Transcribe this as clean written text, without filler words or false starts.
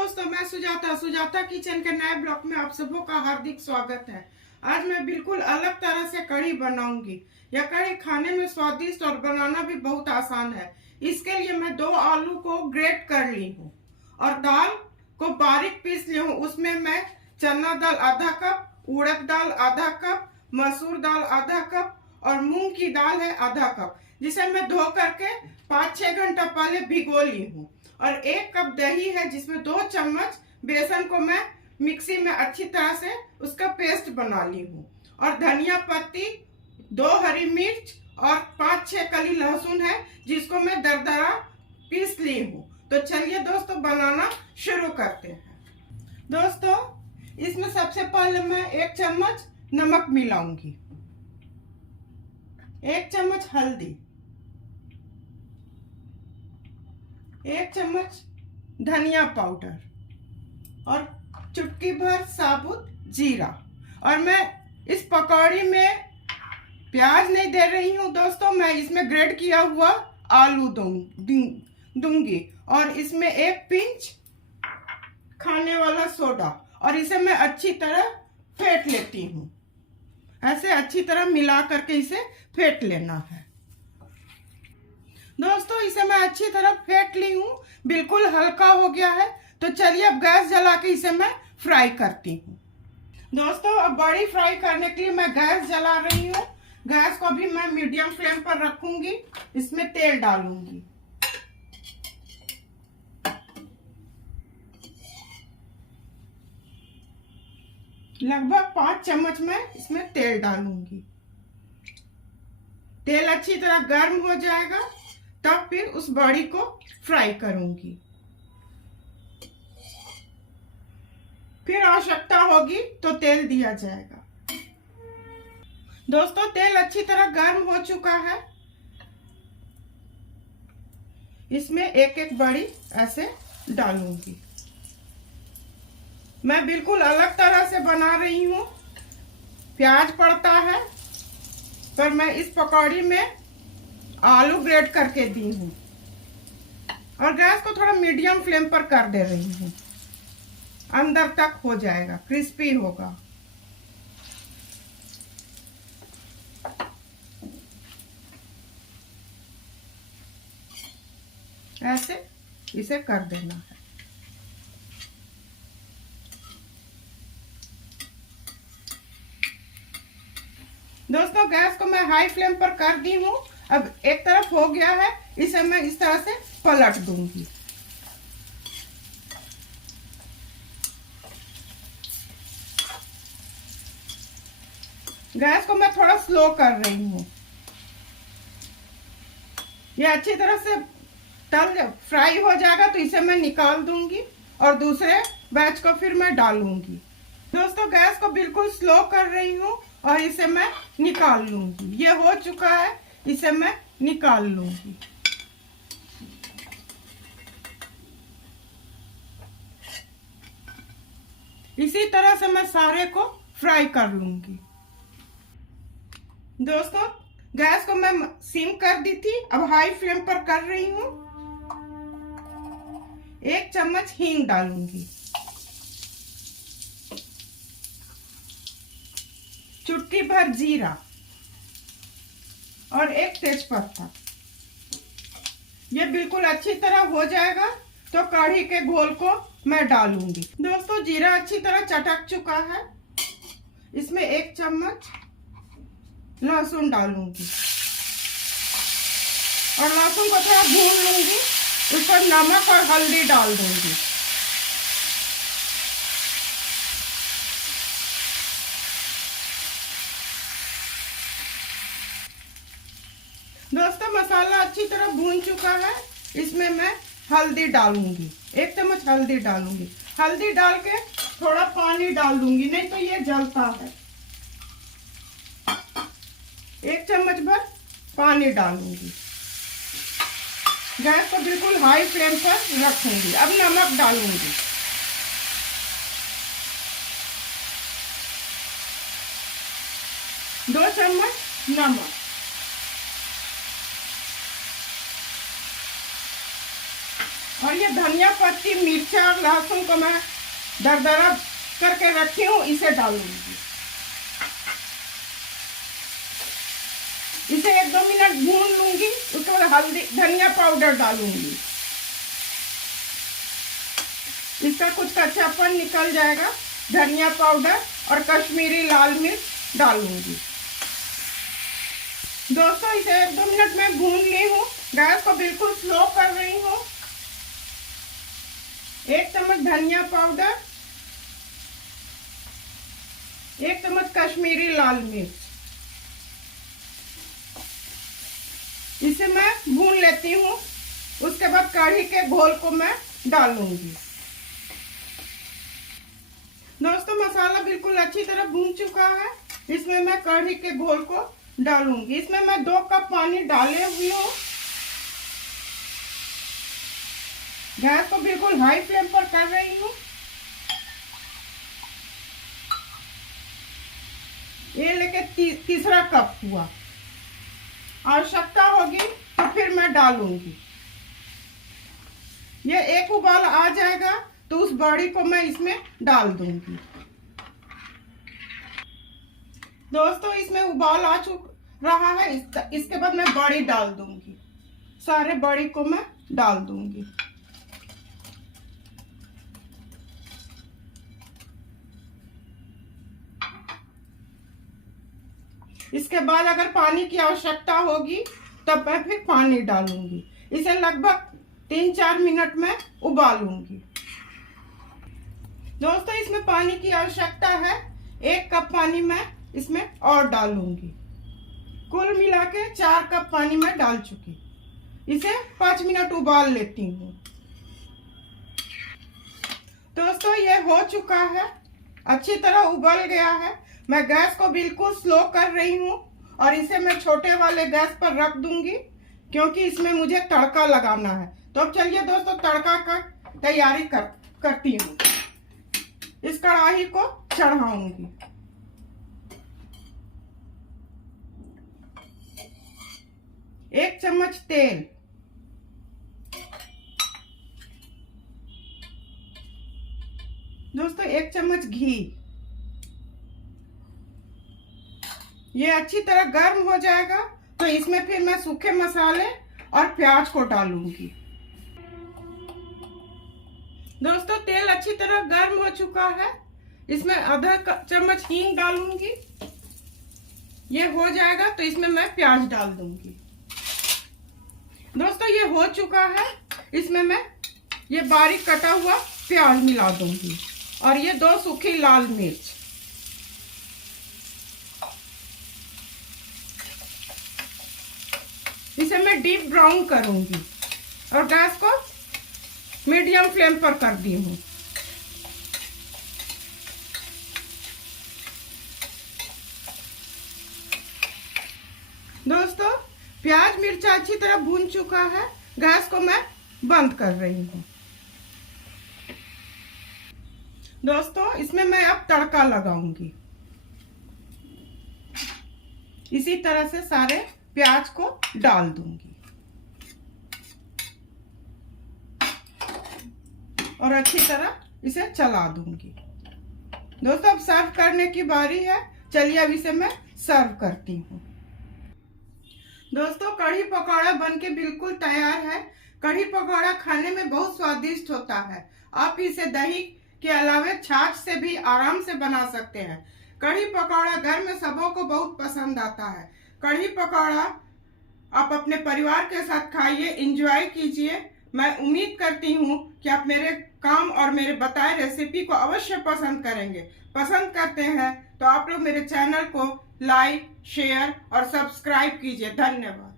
दोस्तों, मैं सुजाता किचन के नए ब्लॉग में आप सबों का हार्दिक स्वागत है। आज मैं बिल्कुल अलग तरह से कढ़ी बनाऊंगी। यह कढ़ी खाने में स्वादिष्ट और बनाना भी बहुत आसान है। इसके लिए मैं 2 आलू को ग्रेट कर ली हूँ और दाल को बारीक पीस ली हूँ। उसमें मैं चना दाल आधा कप, उड़द दाल आधा कप, मसूर दाल आधा कप और मूंग की दाल है आधा कप, जिसे मैं धो करके 5-6 घंटा पहले भिगो ली हूँ। और 1 कप दही है, जिसमें 2 चम्मच बेसन को मैं मिक्सी में अच्छी तरह से उसका पेस्ट बना ली हूँ। और धनिया पत्ती, 2 हरी मिर्च और 5-6 कली लहसुन है, जिसको मैं दरदरा पीस ली हूँ। तो चलिए दोस्तों, बनाना शुरू करते हैं। दोस्तों, इसमें सबसे पहले मैं 1 चम्मच नमक मिलाऊंगी, 1 चम्मच हल्दी, 1 चम्मच धनिया पाउडर और चुटकी भर साबुत जीरा। और मैं इस पकौड़ी में प्याज नहीं दे रही हूँ दोस्तों, मैं इसमें ग्रेट किया हुआ आलू दूंगी और इसमें 1 पिंच खाने वाला सोडा, और इसे मैं अच्छी तरह फेंट लेती हूँ। ऐसे अच्छी तरह मिला करके इसे फेंट लेना है। दोस्तों, इसे मैं अच्छी तरह फेंट ली हूँ, बिल्कुल हल्का हो गया है। तो चलिए अब गैस जला के इसे मैं फ्राई करती हूँ। दोस्तों, अब बड़ी फ्राई करने के लिए मैं गैस जला रही हूँ। गैस को भी मैं मीडियम फ्लेम पर रखूंगी। इसमें तेल डालूंगी, लगभग 5 चम्मच मैं इसमें तेल डालूंगी। तेल अच्छी तरह गर्म हो जाएगा, तब फिर उस बड़ी को फ्राई करूंगी। फिर आवश्यकता होगी तो तेल दिया जाएगा। दोस्तों, तेल अच्छी तरह गर्म हो चुका है। इसमें एक एक बड़ी ऐसे डालूंगी। मैं बिल्कुल अलग तरह से बना रही हूँ। प्याज पड़ता है, पर मैं इस पकौड़ी में आलू ग्रेट करके दी हूँ और गैस को थोड़ा मीडियम फ्लेम पर कर दे रही हूँ। अंदर तक हो जाएगा, क्रिस्पी होगा। ऐसे इसे कर देना है। दोस्तों, गैस को मैं हाई फ्लेम पर कर दी हूँ। अब एक तरफ हो गया है, इसे मैं इस तरह से पलट दूंगी। गैस को मैं थोड़ा स्लो कर रही हूँ। ये अच्छी तरह से फ्राई हो जाएगा तो इसे मैं निकाल दूंगी और दूसरे बैच को फिर मैं डालूंगी। दोस्तों, गैस को बिल्कुल स्लो कर रही हूँ और इसे मैं निकाल लूंगी। ये हो चुका है, इसे मैं निकाल लूंगी। इसी तरह से मैं सारे को फ्राई कर लूंगी। दोस्तों, गैस को मैं सिम कर दी थी, अब हाई फ्लेम पर कर रही हूँ। 1 चम्मच हींग डालूंगी, चुटकी भर जीरा और 1 तेजपत्ता। ये बिल्कुल अच्छी तरह हो जाएगा तो कढ़ी के घोल को मैं डालूंगी। दोस्तों, जीरा अच्छी तरह चटक चुका है। इसमें 1 चम्मच लहसुन डालूंगी और लहसुन को थोड़ा भून लूंगी। उस पर नमक और हल्दी डाल दूंगी। दोस्तों, मसाला अच्छी तरह भून चुका है। इसमें मैं हल्दी डालूंगी, 1 चम्मच हल्दी डालूंगी। हल्दी डाल के थोड़ा पानी डाल दूंगी, नहीं तो ये जलता है। 1 चम्मच भर पानी डालूंगी। गैस को बिल्कुल हाई फ्लेम पर रखूंगी। अब नमक डालूंगी, दो चम्मच नमक। और ये धनिया पत्ती, मिर्चा और लहसुन को मैं दरदरा करके रखी हूँ, इसे डालूंगी। इसे 1-2 मिनट भून लूंगी। उसके बाद हल्दी धनिया पाउडर डालूंगी। इसका कुछ कच्चापन निकल जाएगा। धनिया पाउडर और कश्मीरी लाल मिर्च डालूंगी। दोस्तों इसे 1-2 मिनट में भून ली हूँ। गैस को बिल्कुल स्लो कर रही हूँ। 1 चम्मच धनिया पाउडर, 1 चम्मच कश्मीरी लाल मिर्च, इसे मैं भून लेती हूँ। उसके बाद कढ़ी के घोल को मैं डालूंगी। दोस्तों मसाला बिल्कुल अच्छी तरह भून चुका है। इसमें मैं कढ़ी के घोल को डालूंगी। इसमें मैं 2 कप पानी डाले हुई हूँ। गैस को बिल्कुल हाई फ्लेम पर कर रही हूँ। ये लेके तीसरा कप हुआ। आवश्यकता होगी तो फिर मैं डालूंगी। ये एक उबाल आ जाएगा तो उस बड़ी को मैं इसमें डाल दूंगी। दोस्तों इसमें उबाल आ रहा है। इसके बाद मैं बड़ी डाल दूंगी। सारे बड़ी को मैं डाल दूंगी। इसके बाद अगर पानी की आवश्यकता होगी तब मैं फिर पानी डालूंगी। इसे लगभग 3-4 मिनट में उबालूंगी। दोस्तों इसमें पानी की आवश्यकता है। 1 कप पानी मैं इसमें और डालूंगी। कुल मिला के 4 कप पानी मैं डाल चुकी। इसे 5 मिनट उबाल लेती हूँ। दोस्तों ये हो चुका है, अच्छी तरह उबल गया है। मैं गैस को बिल्कुल स्लो कर रही हूँ और इसे मैं छोटे वाले गैस पर रख दूंगी क्योंकि इसमें मुझे तड़का लगाना है। तो अब चलिए दोस्तों तड़का का तैयारी करती हूँ। इस कढ़ाई को चढ़ाऊंगी। एक चम्मच तेल, दोस्तों 1 चम्मच घी। ये अच्छी तरह गर्म हो जाएगा तो इसमें फिर मैं सूखे मसाले और प्याज को डालूंगी। दोस्तों तेल अच्छी तरह गर्म हो चुका है। इसमें आधा चम्मच हींग डालूंगी। ये हो जाएगा तो इसमें मैं प्याज डाल दूंगी। दोस्तों ये हो चुका है। इसमें मैं ये बारीक कटा हुआ प्याज मिला दूंगी और ये 2 सूखी लाल मिर्च। इसे मैं डीप ब्राउन करूंगी और गैस को मीडियम फ्लेम पर कर दी हूँ। दोस्तों प्याज मिर्च अच्छी तरह भून चुका है। गैस को मैं बंद कर रही हूँ। दोस्तों इसमें मैं अब तड़का लगाऊंगी। इसी तरह से सारे प्याज को डाल दूंगी और अच्छी तरह इसे चला दूंगी। दोस्तों अब सर्व करने की बारी है। चलिए अब इसे मैं सर्व करती हूँ। दोस्तों कढ़ी पकौड़ा बनके बिल्कुल तैयार है। कढ़ी पकौड़ा खाने में बहुत स्वादिष्ट होता है। आप इसे दही के अलावा छाछ से भी आराम से बना सकते हैं। कढ़ी पकौड़ा घर में सबों को बहुत पसंद आता है। कढ़ी पकौड़ा आप अपने परिवार के साथ खाइए, एंजॉय कीजिए। मैं उम्मीद करती हूँ कि आप मेरे काम और मेरे बताए रेसिपी को अवश्य पसंद करेंगे। पसंद करते हैं तो आप लोग मेरे चैनल को लाइक, शेयर और सब्सक्राइब कीजिए। धन्यवाद।